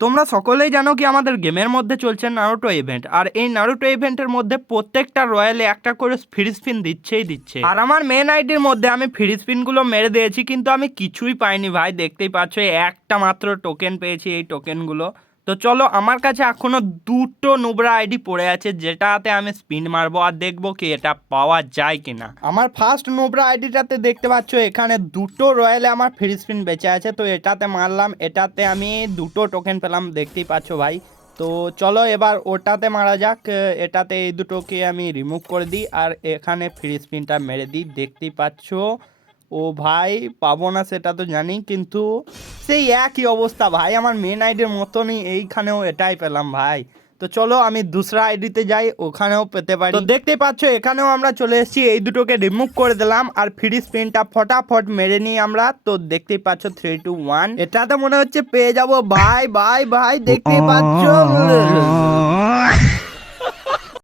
তোমরা সকলেই জানো কি আমাদের গেমের মধ্যে চলছে নারুটো ইভেন্ট, আর এই নারুটো ইভেন্টের মধ্যে প্রত্যেকটা রয়্যালে একটা করে ফ্রি স্পিন দিচ্ছে। আর আমার মেন আইডির মধ্যে আমি ফ্রি স্পিনগুলো মেরে দিয়েছি, কিন্তু আমি কিছুই পাইনি ভাই। দেখতেই পাচ্ছ একটা মাত্র টোকেন পেয়েছি, এই টোকেনগুলো। তো চলো, আমার কাছে এখনো দুটো নুবরা আইডি পড়ে আছে, যেটাতে আমি স্পিন মারবো আর দেখবো কি এটা পাওয়া যায় কিনা। আমার ফার্স্ট নুবরা আইডিটাতে দেখতে পাচ্ছ এখানে দুটো রয়্যালে আমার ফ্রি স্পিন বেঁচে আছে, তো এটাতে মারলাম, এটাতে আমি দুটো টোকেন পেলাম, দেখতেই পাচ্ছ ভাই। তো চলো এবার ওটাতে মারা যাক। এটাতে এই দুটোকে আমি রিমুভ করে দিই আর এখানে ফ্রি স্পিনটা মেরে দিই, দেখতেই পাচ্ছ। ও ভাই, পাবো না সেটা তো জানি, কিন্তু সেই একই অবস্থা ভাই, আমার মেন আইডির মতনই এইখানেও এটাই পেলাম ভাই। তো চলো আমি দুসরা আইডিতে যাই, ওখানেও পেতে পারি। তো দেখতেই পাচ্ছ এখানেও আমরা চলে এসেছি, এই দুটোকে রিমুভ করে দিলাম আর ফ্রি স্পিনটা ফটাফট মেরে নিই আমরা। তো দেখতেই পাচ্ছ 3, 2, 1, এটাতে মনে হচ্ছে পেয়ে যাব ভাই ভাই ভাই, দেখতেই পাচ্ছ